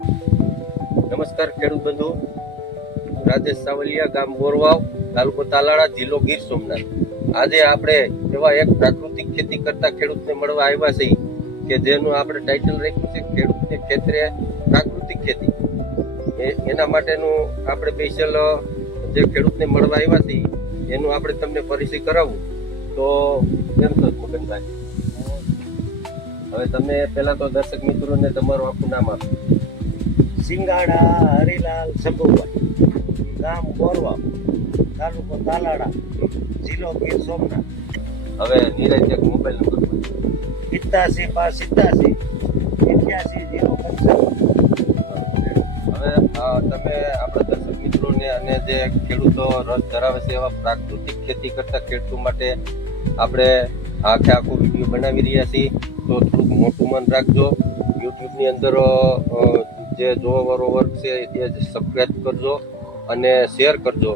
નમસ્કાર ખેડૂત બંધુ, રાજેશ સાવલિયા, ગામ બોરવાવ, તાલુકો તાલાળા, જિલ્લો ગીર સોમનાથ. આજે આપણે એવા એક પ્રાકૃતિક ખેતી કરતા ખેડૂતને મળવા આવ્યા છીએ કે જેનું આપણે ટાઇટલ રાખ્યું છે ખેડૂતને ખેતરે પ્રાકૃતિક ખેતી. એના માટેનું આપણે સ્પેશિયલ જે ખેડૂતને મળવા આવ્યા છીએ એનું આપણે તમને પરિચય કરાવવું. તો કેમ છો મગનભાઈ? હવે તમે પહેલા તો દર્શક મિત્રોને તમારું આખું નામ આપો. સિંગાડા હરિલાલ શંભુભાઈ, ગામ બોરવાવ, તાલુકો તાલાળા, જિલ્લો ગીર સોમનાથ. હવે નિરાંતે એક મોબાઈલ નંબર બોલો. 87 587 88 055. હવે તમે આપણા દર્શક મિત્રોને અને જે ખેડૂતો રસ ધરાવે છે એવા પ્રાકૃતિક ખેતી કરતા ખેડૂતો માટે આપણે આખો વિડીયો બનાવી રહ્યા છીએ. તો થોડુંક મોટું મન રાખજો. યુટ્યુબની અંદર જે જોવાવાળો વર્ગ છે એ સબસ્ક્રાઈબ કરજો અને શેર કરજો,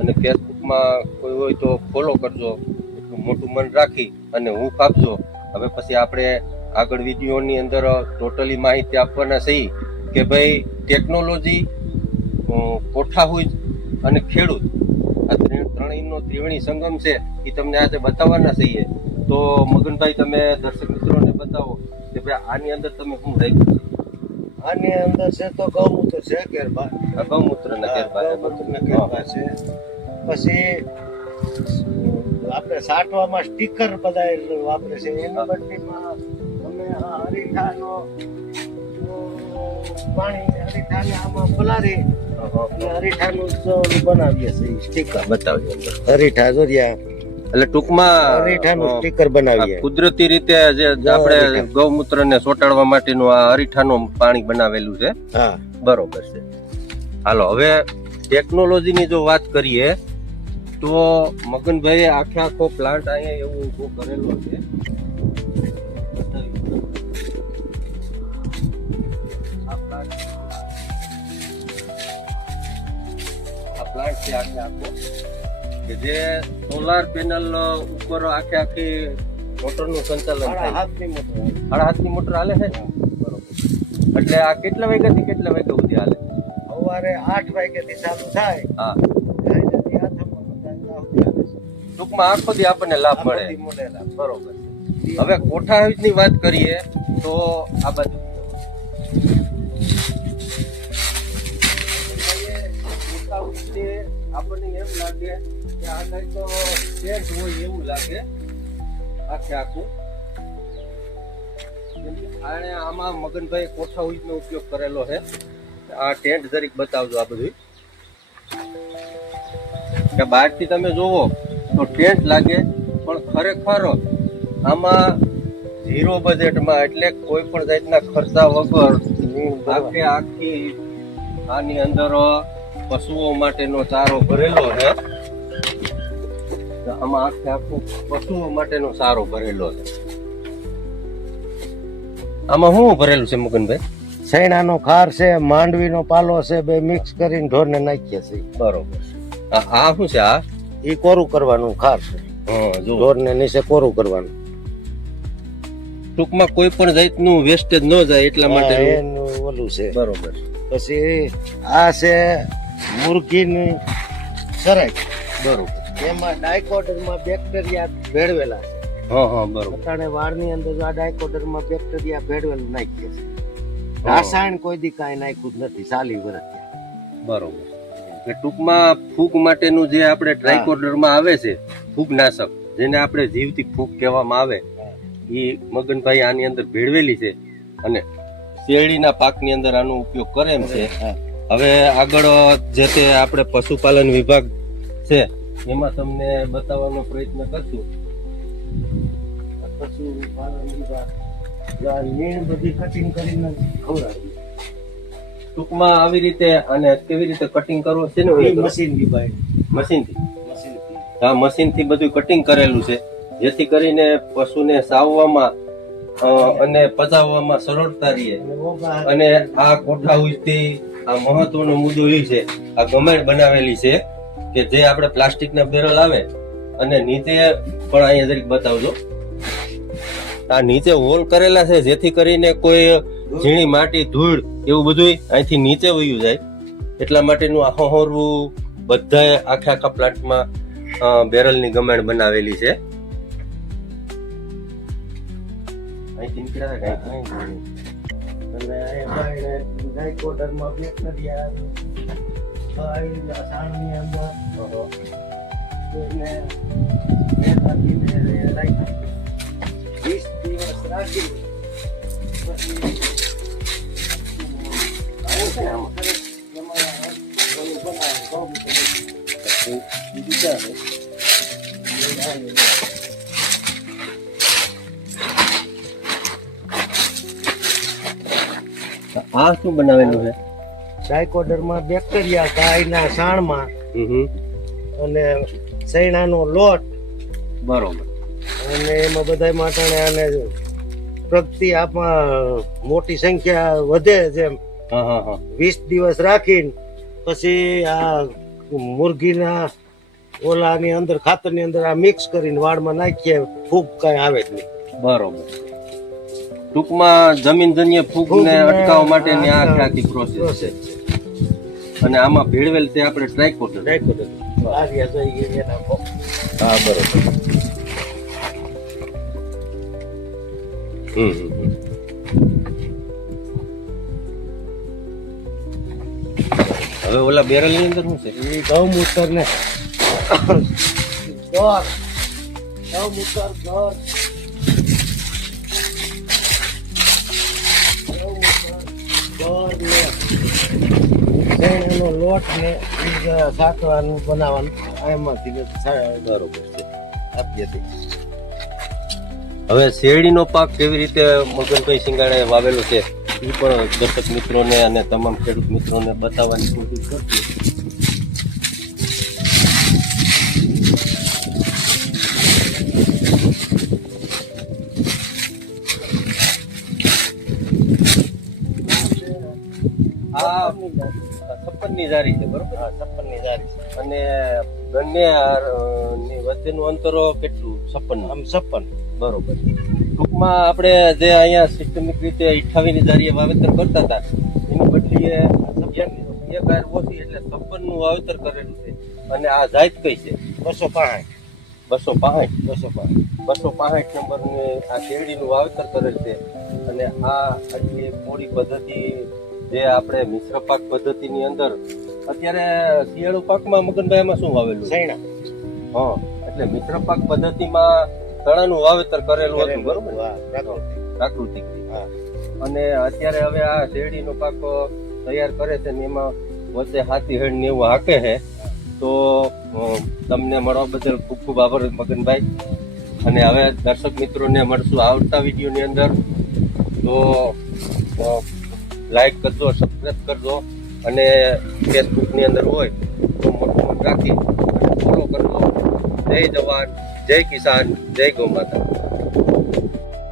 અને ફેસબુકમાં કોઈ હોય તો ફોલો કરજો. એટલું મોટું મન રાખી અને હું આપજો. હવે પછી આપણે આગળ વિડીયોની અંદર ટોટલી માહિતી આપવાના છીએ કે ભાઈ ટેકનોલોજી, કોઠાહૂજ અને ખેડૂત, આ ત્રણેયનો ત્રિવેણી સંગમ છે એ તમને આજે બતાવવાના છીએ. તો મગનભાઈ, તમે દર્શક મિત્રોને બતાવો કે ભાઈ આની અંદર તમે શું રાખ્યું છે? આની અંદર છે તો ગૌમૂત્ર છે, કેરબા ગૌમૂત્ર ને કેરબા છે. પછી આપણે સાટવામાં સ્ટીકર બધા વાપરે છે. એની બદલીમાં અમે હરીઠાનો પાણી હરીઠાને આમાં પલાળી હરીઠાનું બનાવીએ છીએ સ્ટીકર. બતાવ્યું હરીઠા જોરિયા એટલે ટૂંકમાં હરીઠાનું સ્ટીકર બનાવીએ. કુદરતી રીતે જે આપણે ગૌમૂત્ર ને ચોટાડવા માટેનું આ અરીઠાનું પાણી બનાવેલું છે. હા, બરોબર છે. હાલો, હવે ટેકનોલોજીની જો વાત કરીએ તો મગનભાઈ આખો પ્લાન્ટ અહીંયા એવું ઉભો કરેલો છે. આ પ્લાન્ટ છે આખો કે જે સોલાર પેનલ ઉપર આખી મોટરનું સંચાલન થાય. 7.5 મોટર હાલે છે ને? બરોબર. એટલે આ કેટલા વાગ્યાથી કેટલા વાગ્યા સુધી હાલે? સવારે 8 વાગ્યાથી ચાલુ થાય. હા, ટૂંકમાં આખો દી આપણને લાભ મળે. બરોબર. હવે કોઠાની વાત કરીએ તો આ બાજુ આપણને એમ લાગે કે આ કઈ તો ટેન્ટ હોય એવું લાગે આખું. આમાં મગનભાઈ કોઠાઉજનો ઉપયોગ કરેલો છે. આ ટેન્ટ જરીક બતાવજો. આ બધું કે બહારથી તમે જોવો તો ટેન્ટ લાગે, પણ ખરેખર આમાં 0 બજેટમાં, એટલે કોઈ પણ જાતના ખર્ચા વગર આખી આની અંદર પશુઓ માટેનો ચારો ભરેલો છે. આમાં આખું પશુઓ માટેનો ચારો ભરેલો છે. આમાં શું ભરેલું છે મગનભાઈ? સૈણાનો ખાર છે, માંડવીનો પાલો છે, બે મિક્સ કરીને ઢોરને નાખીએ છીએ. બરોબર. આ શું છે? આ ઈ કોરું કરવાનું ખાર છે. ઢોરને નીચે કોરું કરવાનું. ટૂંકમાં કોઈ પણ જાતનું વેસ્ટેજ ન જાય એટલા માટે એનું ઓલું છે. બરોબર. પછી આ છે મુરગીની સરાઈ. બરોબર. એમાં ડાયકોડરમાં બેક્ટેરિયા ભેળવેલા છે. હા, બરોબર. અત્યારે વાળની અંદર આ ડાયકોડરમાં બેક્ટેરિયા ભેળવેલું નાખીએ છીએ. રાસાયણ કોઈ દી કાંઈ નાખ્યું જ નથી 40 વર્ષથી. બરોબર. એટલે ટૂંકમાં ફૂગ માટેનું જે આપણે ટ્રાયકોડરમાં આવે છે ફૂગનાશક, જેને આપણે જીવતી ફૂગ કહેવામાં આવે, એ મગનભાઈ આની અંદર ભેળવેલી છે અને શેરડીના પાકની અંદર આનો ઉપયોગ કરે એમ છે. હવે આગળ જે તે આપણે પશુપાલન વિભાગ છે એમાં તમને બતાવવાનો પ્રયત્ન કરશું. પશુપાલન વિભાગ નીણ બધી કટિંગ કરીને ખવડાવી. ટૂંકમાં આવી રીતે અને કેવી રીતે કટિંગ કરવું છે ને? મશીન વિભાગ મશીનથી. હા, મશીનથી બધું કટિંગ કરેલું છે, જેથી કરીને પશુને સાવવામાં અને પચાવવામાં સરળતા રહે. અને આ કોઠાઉજથી આ મહત્વનો મુદ્દો એ છે, આ ગમેણ બનાવેલી છે કે જે આપણે પ્લાસ્ટિકના બેરલ આવે અને નીચે પણ અહીંયા જરીક બતાવજો. આ નીચે હોલ કરેલા છે જેથી કરીને કોઈ ઝીણી માટી ધૂળ એવું બધું અહીંથી નીચે વયું જાય એટલા માટેનું આ હોહરવું બધાએ આખા પ્લાન્ટમાં બેરલની ગમાણ બનાવેલી છે. અહીંથી નીકળ્યા અને ડાયકોડરમાં બેક્ટેરિયા સાણની અંદર એને રાખીને 20 દિવસ રાખી પછી બીજું ક્યાં છે? આ શું બનાવેલું છે? ડાયકોડરમાં બેક્ટેરિયા ગાયના સાણમાં હમ. અને શેણાનો લોટ બરોબર. અને એમાં બધા માટે આને પ્રગતિ આપમાં મોટી સંખ્યા વધે જેમ હા હા હા 20 દિવસ રાખીને પછી આ મુરગીના ઓલાની અંદર ખાતરની અંદર આ મિક્સ કરીને વાળમાં નાખીએ ફૂગ કાંઈ આવે જ નહીં. બરોબર. ટૂંકમાં જમીનજન્ય ફૂગને અટકાવવા માટેની આ આખી પ્રોસેસ છે. પ્રોસેસ છે. અને આમાં ભેળવેલ તે આપણે ટ્રાયકોડર. ડાયકોડર આર્યા જઈ એના હા બરોબર. હમ. હવે ઓલા બેરલ ની અંદર શું છે? એ ગૌમૂત્ર ને ગોળ ગૌમૂત્ર ગોળ ગોળ ને શેણાનો લોટ ને સાકવાનું બનાવવાનું એમાંથી બરોબર છે. આપીએ છીએ. હવે શેરડીનો પાક કેવી રીતે મગનભાઈ સિંગાણે વાવેલો છે એ પણ દર્શક મિત્રોને અને તમામ ખેડૂત મિત્રોને બતાવવાની કોશિશ કરશું. આ 56 ની જારી છે બરોબર. હા 56 ની જારી છે. અને બંને ની વચ્ચેનું અંતરો કેટલું? 56. આમ 56 બરોબર. ટૂંકમાં આપણે જે અહીંયા સિસ્ટમિક રીતે 28 ની જારીએ વાવેતર કરતા હતા એની બદલીએ એક ગાર ઓછી એટલે 56 નું વાવેતર કરેલું છે. અને આ જાત કઈ છે? 265 265 નંબરની આ શેરડીનું વાવેતર કરેલ છે. અને આ આટલી મોડી પદ્ધતિ જે આપણે મિશ્ર પાક પદ્ધતિની અંદર અત્યારે શિયાળુ પાકમાં મગનભાઈ એમાં શું વાવેલું? શેણા. હા, એટલે મિશ્ર પાક પદ્ધતિમાં ચણાનું વાવેતર કરેલું હતું બરોબર. હા, પ્રાકૃતિક. હા. અને અત્યારે હવે આ શેરડીનો પાક તૈયાર કરે છે ને એમાં વચ્ચે હાથી હેડ ને એવું હાકે છે. તો તમને મળવા બદલ ખૂબ ખૂબ આભાર મગનભાઈ. અને હવે દર્શક મિત્રોને મળશું આવતા વિડીયોની અંદર. તો લાઈક કરજો, સબસ્ક્રાઈબ કરજો અને ફેસબુકની અંદર હોય તો મોટું રાખી અને ફોલો કરજો. જય જવાન, જય કિસાન, જય ગૌ માતા.